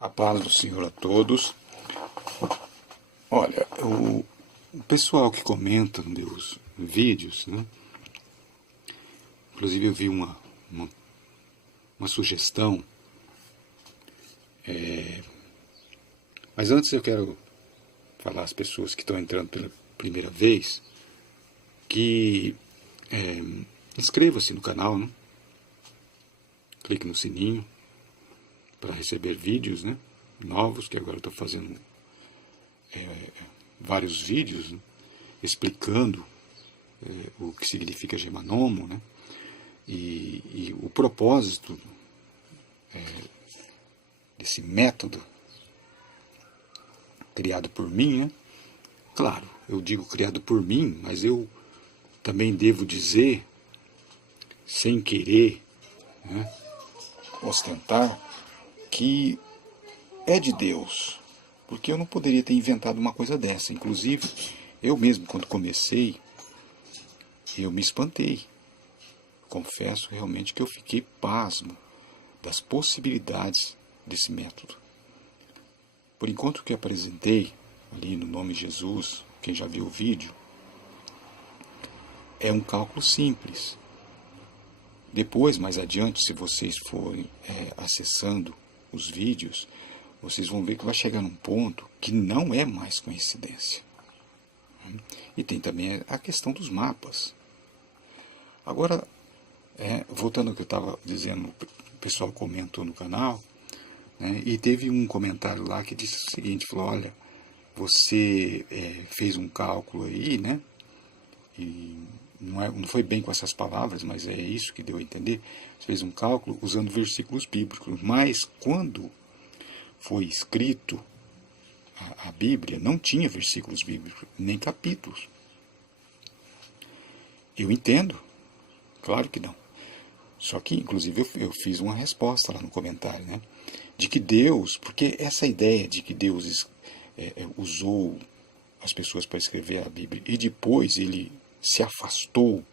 A paz do Senhor a todos. Olha, o pessoal que comenta nos meus vídeos, né? Inclusive eu vi uma sugestão. Mas antes eu quero falar às pessoas que estão entrando pela primeira vez que inscreva-se no canal, né? Clique no sininho para receber vídeos, né, novos, que agora eu estou fazendo vários vídeos, né, explicando o que significa Gemanomo, né, e o propósito desse método criado por mim. Né. Claro, eu digo criado por mim, mas eu também devo dizer, sem querer, né, ostentar, que é de Deus, porque eu não poderia ter inventado uma coisa dessa. Inclusive, eu mesmo, quando comecei, eu me espantei. Confesso realmente que eu fiquei pasmo das possibilidades desse método. Por enquanto que apresentei ali no nome de Jesus, quem já viu o vídeo, é um cálculo simples. Depois, mais adiante, se vocês forem acessando os vídeos, vocês vão ver que vai chegar num ponto que não é mais coincidência. E tem também a questão dos mapas. Agora, voltando ao que eu estava dizendo, o pessoal comentou no canal, né, e teve um comentário lá que disse o seguinte, falou, olha, você fez um cálculo aí, né, e não foi bem com essas palavras, mas é isso que deu a entender. Você fez um cálculo usando versículos bíblicos, mas quando foi escrito a Bíblia, não tinha versículos bíblicos, nem capítulos. Eu entendo, claro que não. Só que, inclusive, eu fiz uma resposta lá no comentário, né? De que Deus, porque essa ideia de que Deus usou as pessoas para escrever a Bíblia e depois ele se afastou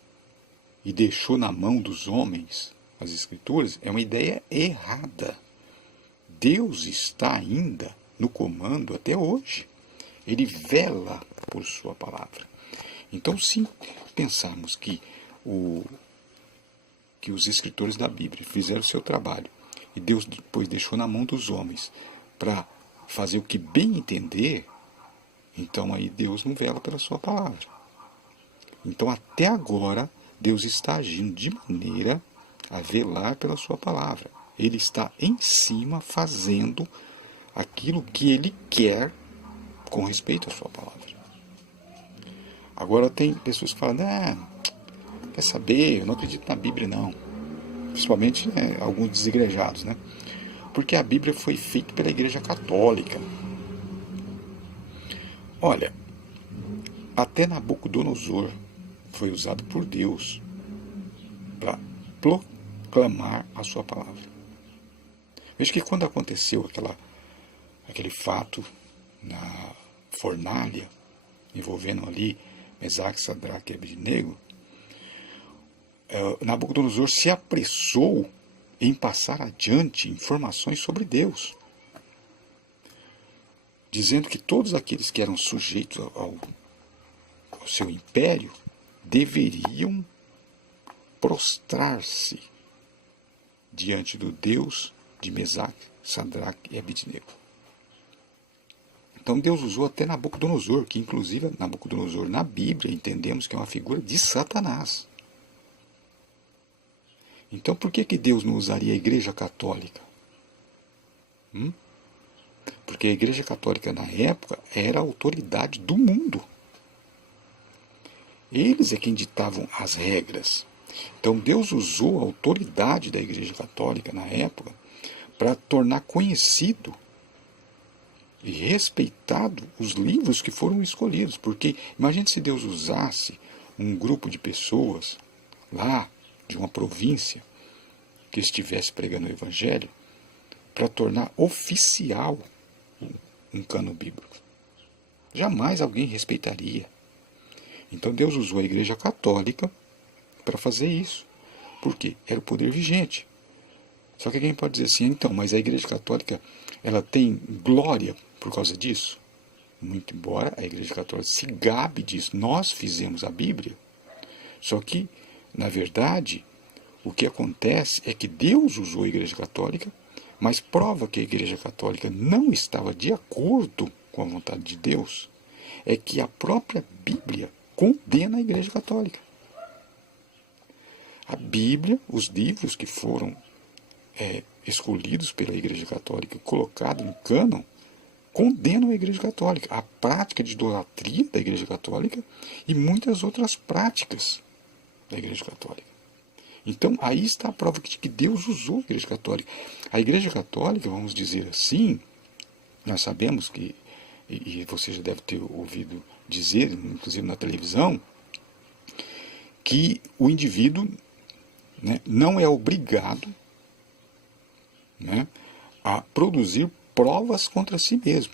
e deixou na mão dos homens as Escrituras, é uma ideia errada. Deus está ainda no comando até hoje. Ele vela por sua palavra. Então, se pensarmos que os escritores da Bíblia fizeram o seu trabalho e Deus depois deixou na mão dos homens para fazer o que bem entender, então aí Deus não vela pela sua palavra. Então, até agora, Deus está agindo de maneira a velar pela sua palavra. Ele está em cima fazendo aquilo que ele quer com respeito à sua palavra. Agora tem pessoas que falam, quer saber, eu não acredito na Bíblia não. Principalmente alguns desigrejados, né? Porque a Bíblia foi feita pela Igreja Católica. Olha, até Nabucodonosor foi usado por Deus para proclamar a sua palavra. Veja que quando aconteceu aquele fato na fornalha, envolvendo ali Mesaque, Sadraque e Abednego, Nabucodonosor se apressou em passar adiante informações sobre Deus, dizendo que todos aqueles que eram sujeitos ao seu império deveriam prostrar-se diante do Deus de Mesaque, Sadraque e Abednego. Então Deus usou até Nabucodonosor, que inclusive Nabucodonosor na Bíblia entendemos que é uma figura de Satanás. Então por que Deus não usaria a Igreja Católica? Porque a Igreja Católica na época era a autoridade do mundo. Eles é quem ditavam as regras. Então Deus usou a autoridade da Igreja Católica na época para tornar conhecido e respeitado os livros que foram escolhidos. Porque imagine se Deus usasse um grupo de pessoas lá de uma província que estivesse pregando o Evangelho para tornar oficial um cânon bíblico. Jamais alguém respeitaria. Então Deus usou a Igreja Católica para fazer isso. Por quê? Era o poder vigente. Só que alguém pode dizer assim, então, mas a Igreja Católica ela tem glória por causa disso? Muito embora a Igreja Católica se gabe disso. Nós fizemos a Bíblia. Só que, na verdade, o que acontece é que Deus usou a Igreja Católica, mas prova que a Igreja Católica não estava de acordo com a vontade de Deus, é que a própria Bíblia condena a Igreja Católica. A Bíblia, os livros que foram escolhidos pela Igreja Católica, colocados no cânon, condenam a Igreja Católica, a prática de idolatria da Igreja Católica e muitas outras práticas da Igreja Católica. Então, aí está a prova de que Deus usou a Igreja Católica. A Igreja Católica, vamos dizer assim, nós sabemos que, e você já deve ter ouvido dizer, inclusive na televisão, que o indivíduo, né, não é obrigado, né, a produzir provas contra si mesmo.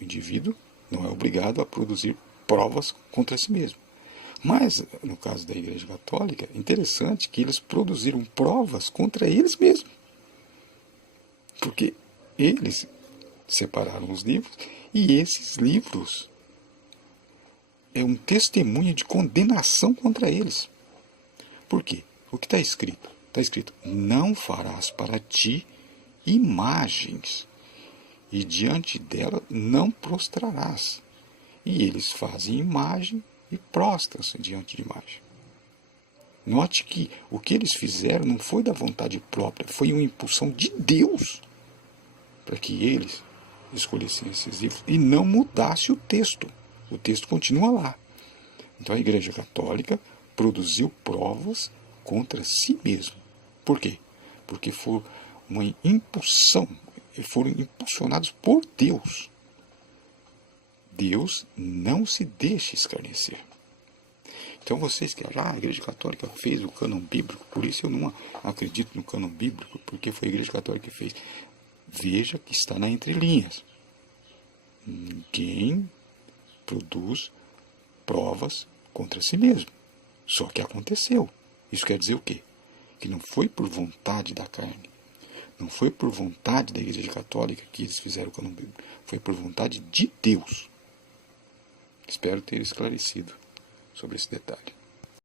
O indivíduo não é obrigado a produzir provas contra si mesmo. Mas, no caso da Igreja Católica, é interessante que eles produziram provas contra eles mesmos. Porque eles separaram os livros e esses livros é um testemunho de condenação contra eles. Por quê? O que está escrito? Está escrito, não farás para ti imagens, e diante dela não prostrarás. E eles fazem imagem e prostram-se diante de imagem. Note que o que eles fizeram não foi da vontade própria, foi uma impulsão de Deus para que eles escolhessem esses livros e não mudasse o texto. O texto continua lá. Então a Igreja Católica produziu provas contra si mesma. Por quê? Porque foi uma impulsão, foram impulsionados por Deus. Deus não se deixa escarnecer. Então vocês que acham, a Igreja Católica fez o cânon bíblico, por isso eu não acredito no cânon bíblico, porque foi a Igreja Católica que fez. Veja que está na entrelinhas. Ninguém produz provas contra si mesmo. Só que aconteceu. Isso quer dizer o quê? Que não foi por vontade da carne. Não foi por vontade da Igreja Católica que eles fizeram o cânon bíblico. Foi por vontade de Deus. Espero ter esclarecido sobre esse detalhe.